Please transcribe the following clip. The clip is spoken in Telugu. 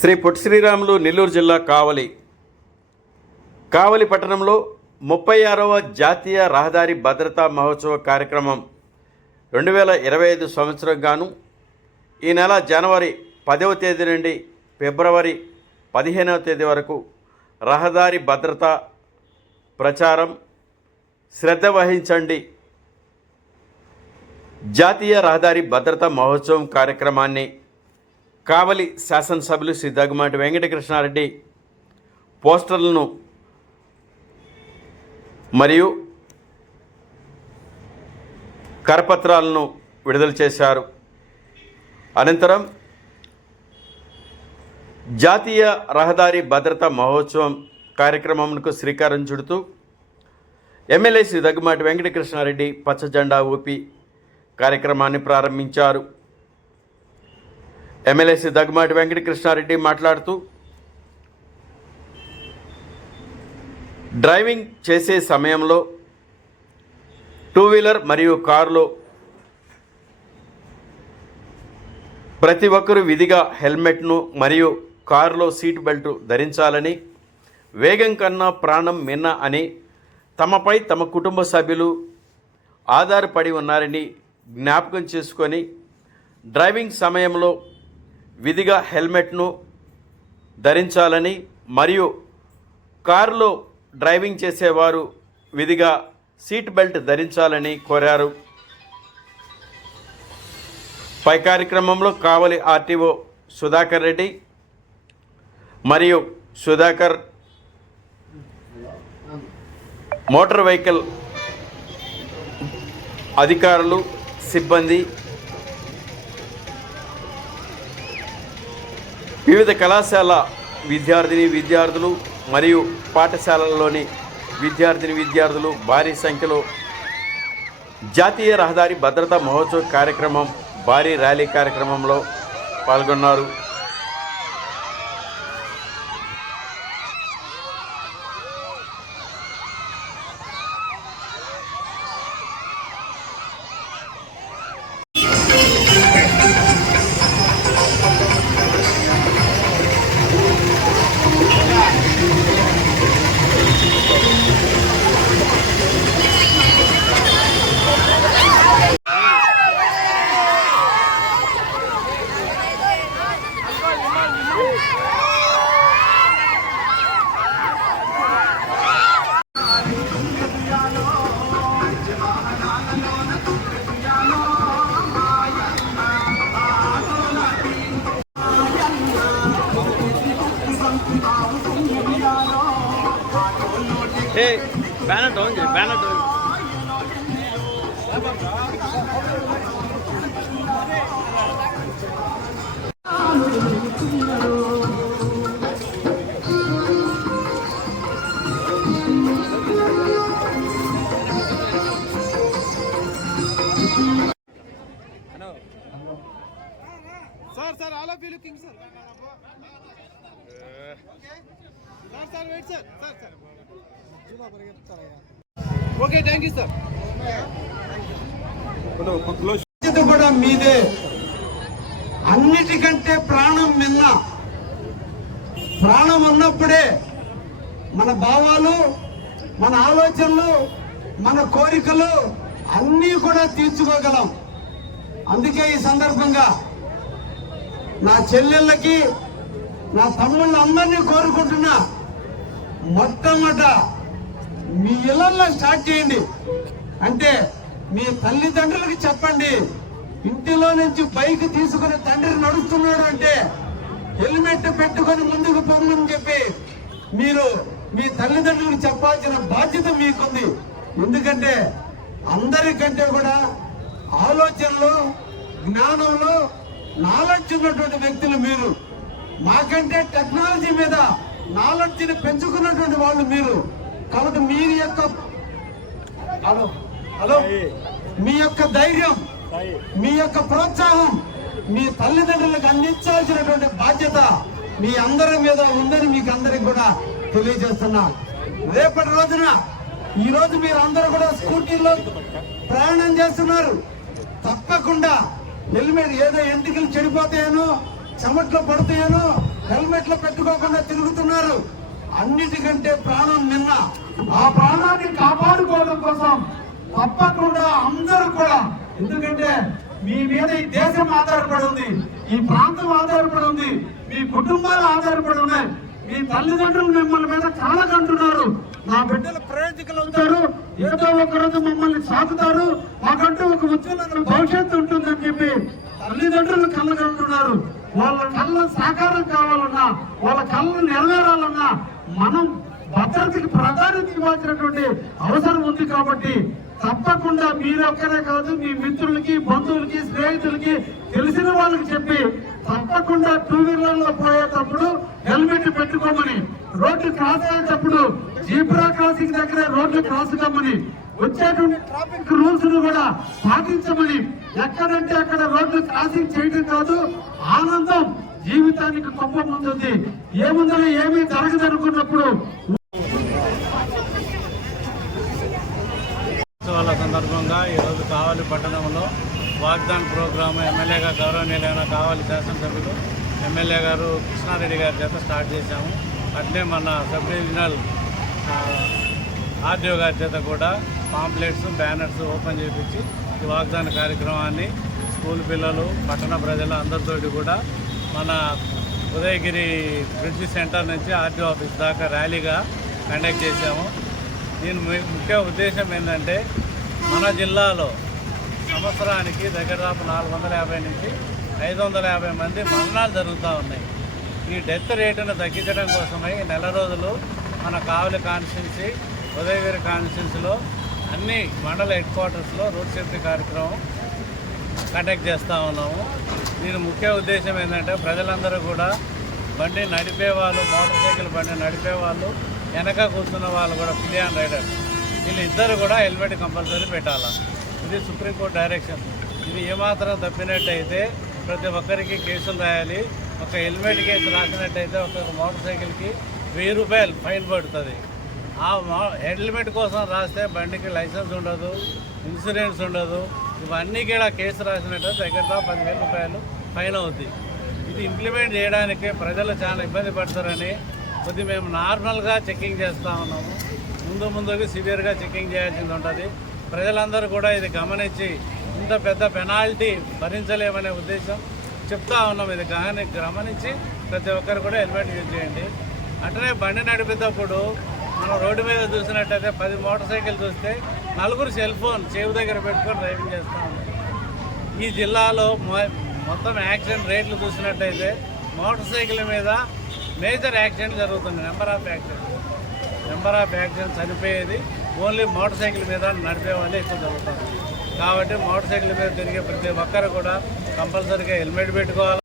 శ్రీ పొట్టి శ్రీరాములు నెల్లూరు జిల్లా కావలి. కావలి పట్టణంలో ముప్పై ఆరవ జాతీయ రహదారి భద్రతా మహోత్సవ కార్యక్రమం రెండు వేల ఇరవై ఐదు సంవత్సరం గాను ఈ నెల జనవరి పదవ తేదీ నుండి ఫిబ్రవరి పదిహేనవ తేదీ వరకు రహదారి భద్రత ప్రచారం శ్రద్ధ వహించండి. జాతీయ రహదారి భద్రతా మహోత్సవం కార్యక్రమాన్ని కావలి శాసనసభ్యులు శ్రీ దగ్గుమాటి వెంకటకృష్ణారెడ్డి పోస్టర్లను మరియు కరపత్రాలను విడుదల చేశారు. అనంతరం జాతీయ రహదారి భద్రతా మహోత్సవం కార్యక్రమంకు శ్రీకారం చుడుతూ ఎమ్మెల్యే శ్రీ దగ్గుమాటి వెంకటకృష్ణారెడ్డి పచ్చజెండా ఊపి కార్యక్రమాన్ని ప్రారంభించారు. ఎమ్మెల్యే దగ్గమాటి దగ్గుమాటి వెంకటకృష్ణారెడ్డి మాట్లాడుతూ డ్రైవింగ్ చేసే సమయంలో టూ వీలర్ మరియు కారులో ప్రతి ఒక్కరూ విధిగా హెల్మెట్ను మరియు కారులో సీట్ బెల్ట్ ధరించాలని వేగం కన్నా ప్రాణం మిన్న అని తమపై తమ కుటుంబ సభ్యులు ఆధారపడి ఉన్నారని జ్ఞాపకం చేసుకొని డ్రైవింగ్ సమయంలో విధిగా హెల్మెట్ను ధరించాలని మరియు కారులో డ్రైవింగ్ చేసేవారు విధిగా సీట్ బెల్ట్ ధరించాలని కోరారు. పై కార్యక్రమంలో కావలి ఆర్టీఓ సుధాకర్ రెడ్డి మరియు సుధాకర్ మోటార్ వెహికల్ అధికారులు సిబ్బంది వివిధ కళాశాల విద్యార్థిని విద్యార్థులు మరియు పాఠశాలల్లోని విద్యార్థిని విద్యార్థులు భారీ సంఖ్యలో జాతీయ రహదారి భద్రతా మహోత్సవ కార్యక్రమం భారీ ర్యాలీ కార్యక్రమంలో పాల్గొన్నారు. ஏய் banner down banner down sir. Sir sir wait sir. Sir sir okay thank you sir కూడా మీదే. అన్నిటికంటే ప్రాణం మిన్న ప్రాణం ఉన్నప్పుడే మన భావాలు మన ఆలోచనలు మన కోరికలు అన్నీ కూడా తీర్చుకోగలం. అందుకే ఈ సందర్భంగా నా చెల్లెళ్ళకి నా తమ్ముళ్ళందరినీ కోరుకుంటున్నా. మొట్టమొదట మీ ఇళ్ళలో స్టార్ట్ చేయండి. అంటే మీ తల్లిదండ్రులకు చెప్పండి. ఇంటిలో నుంచి బైక్ తీసుకుని తండ్రి నడుస్తున్నాడు అంటే హెల్మెట్ పెట్టుకొని ముందుకు పొమ్మని చెప్పి మీరు మీ తల్లిదండ్రులకు చెప్పాల్సిన బాధ్యత మీకుంది. ఎందుకంటే అందరికంటే కూడా ఆలోచనలో జ్ఞానంలో నాలెడ్జ్ ఉన్నటువంటి వ్యక్తులు మీరు. మాకంటే టెక్నాలజీ మీద నాలెడ్జ్ని పెంచుకున్నటువంటి వాళ్ళు మీరు. కాబట్టి మీరు యొక్క హలో హలో. మీ యొక్క ధైర్యం మీ యొక్క ప్రోత్సాహం మీ తల్లిదండ్రులకు అందించాల్సినటువంటి బాధ్యత మీ అందరి మీద ఉందని మీకు అందరికి కూడా తెలియజేస్తున్నా. రేపటి రోజున ఈ రోజు మీరు అందరూ కూడా స్కూటీలో ప్రయాణం చేస్తున్నారు. తప్పకుండా హెల్మెట్ ఏదో ఎంటికలు చెడిపోతాయనో చెమట్లో పడతాయనో హెల్మెట్లు పెట్టుకోకుండా తిరుగుతున్నారు. అన్నిటికంటే ప్రాణం నిన్న. ఆ ప్రాణాన్ని కాపాడుకోవడం కోసం తప్పకుండా అందరూ కూడా ఎందుకంటే మీ మీద ఈ దేశం ఆధారపడి ఉంది ఈ ప్రాంతం ఆధారపడి ఉంది మీ కుటుంబాలు ఆధారపడి ఉన్నాయి మీ తల్లిదండ్రులు మిమ్మల్ని మీద కాలకంటున్నారు. నా బిడ్డలు ప్రయోజకులు అవుతారు ఏదో ఒక రోజు మమ్మల్ని సాగుతారు మాకంటూ ఒక ఉజ్వలమైన భవిష్యత్తు ఉంటుందని ఉన్నారు వాళ్ళ కళ్ళ సాకారం కావాలన్నా వాళ్ళ కళ్ళు నెరవేరాలన్నా మనం భద్రతకి ప్రాధాన్యత ఇవ్వాల్సినటువంటి అవసరం ఉంది కాబట్టి తప్పకుండా మీరొక్కరే కాదు మీ మిత్రులకి బంధువులకి స్నేహితులకి తెలిసిన వాళ్ళకి చెప్పి తప్పకుండా టూ వీలర్లో పోయేటప్పుడు హెల్మెట్ పెట్టుకోమని రోడ్డు క్రాస్ అయ్యేటప్పుడు జీబ్రా క్రాసింగ్ దగ్గర రోడ్లు క్రాస్ కమ్మని వచ్చేటువంటి ట్రాఫిక్ రూల్స్ను కూడా పాటించమని ఎక్కడంటే అక్కడ రోడ్లు క్రాసింగ్ చేయడం కాదు ఆనందం జీవితానికి గొప్ప ముందుంది. ఏముందని ఏమీ జరగదనుకున్నప్పుడు ఉత్సవాల సందర్భంగా ఈరోజు కావలి పట్టణంలో వాగ్దాన్ ప్రోగ్రాం ఎమ్మెల్యేగా గౌరవనీయులైన కావలి శాసనసభ్యులు ఎమ్మెల్యే గారు కృష్ణారెడ్డి గారి చేత స్టార్ట్ చేశాము. అట్లే మన సబ్ రీజనల్ ఆర్డీఓ గారి చేత కూడా పాంప్లెట్స్ బ్యానర్స్ ఓపెన్ చేపించి ఈ వాగ్దాన కార్యక్రమాన్ని స్కూల్ పిల్లలు పట్టణ ప్రజలు అందరితోటి కూడా మన ఉదయగిరి బ్రిడ్జి సెంటర్ నుంచి ఆర్డీఓ ఆఫీస్ దాకా ర్యాలీగా కండక్ట్ చేశాము. దీని ముఖ్య ఉద్దేశం ఏంటంటే మన జిల్లాలో సంవత్సరానికి దగ్గరదాపు నాలుగు వందల యాభై నుంచి ఐదు వందల యాభై మంది మరణాలు జరుగుతూ ఉన్నాయి. ఈ డెత్ రేటును తగ్గించడం కోసమై నెల రోజులు మన కావలి కాన్స్టిట్యున్సీ ఉదయగిరి కాన్స్టిట్యున్సీలో అన్ని మండల హెడ్ క్వార్టర్స్లో రోడ్ సేఫ్టీ కార్యక్రమం కండక్ట్ చేస్తూ ఉన్నాము. దీని ముఖ్య ఉద్దేశం ఏంటంటే ప్రజలందరూ కూడా బండి నడిపే వాళ్ళు మోటార్ సైకిల్ బండి నడిపే వాళ్ళు వెనక కూర్చున్న వాళ్ళు కూడా పిలియాన్ రైడర్. వీళ్ళు ఇద్దరు కూడా హెల్మెట్ కంపల్సరీ పెట్టాలా? ఇది సుప్రీంకోర్టు డైరెక్షన్. ఇది ఏమాత్రం తప్పినట్టయితే ప్రతి ఒక్కరికి కేసులు రాయాలి. ఒక హెల్మెట్ కేసు రాసినట్టయితే ఒక మోటార్ సైకిల్కి వెయ్యి రూపాయలు ఫైన్ పడుతుంది. ఆ మా- హెల్మెట్ కోసం రాస్తే బండికి లైసెన్స్ ఉండదు ఇన్సూరెన్స్ ఉండదు. ఇవన్నీ కూడా కేసు రాసినట్టు దగ్గర పదివేల రూపాయలు ఫైన్ అవుద్ది. ఇది ఇంప్లిమెంట్ చేయడానికి ప్రజలు చాలా ఇబ్బంది పడతారని కొద్ది మేము నార్మల్గా చెక్కింగ్ చేస్తూ ఉన్నాము. ముందు ముందుకు సివియర్గా చెక్కింగ్ చేయాల్సింది ఉంటుంది. ప్రజలందరూ కూడా ఇది గమనించి ఇంత పెద్ద పెనాల్టీ భరించలేమనే ఉద్దేశం చెప్తా ఉన్నాం. ఇది గమని గమనించి ప్రతి ఒక్కరు కూడా హెల్మెట్ యూజ్ చేయండి. అట్లనే బండి నడిపేటప్పుడు మనం రోడ్డు మీద చూసినట్టయితే పది మోటార్ సైకిల్ చూస్తే నలుగురు సెల్ ఫోన్ చెవి దగ్గర పెట్టుకొని డ్రైవింగ్ చేస్తూ ఉన్నారు. ఈ జిల్లాలో మొ- మొత్తం యాక్సిడెంట్ రేట్లు చూసినట్టయితే మోటార్ సైకిల్ మీద మేజర్ యాక్సిడెంట్ జరుగుతుంది. Number of accident number of accident చనిపోయేది only motor cycle మీద నడిపే వాళ్ళే ఎక్కువ జరుగుతుంది కాబట్టి మోటార్ సైకిల్ మీద తిరిగే ప్రతి ఒక్కరు కూడా కంపల్సరీగా హెల్మెట్ పెట్టుకోవాలి.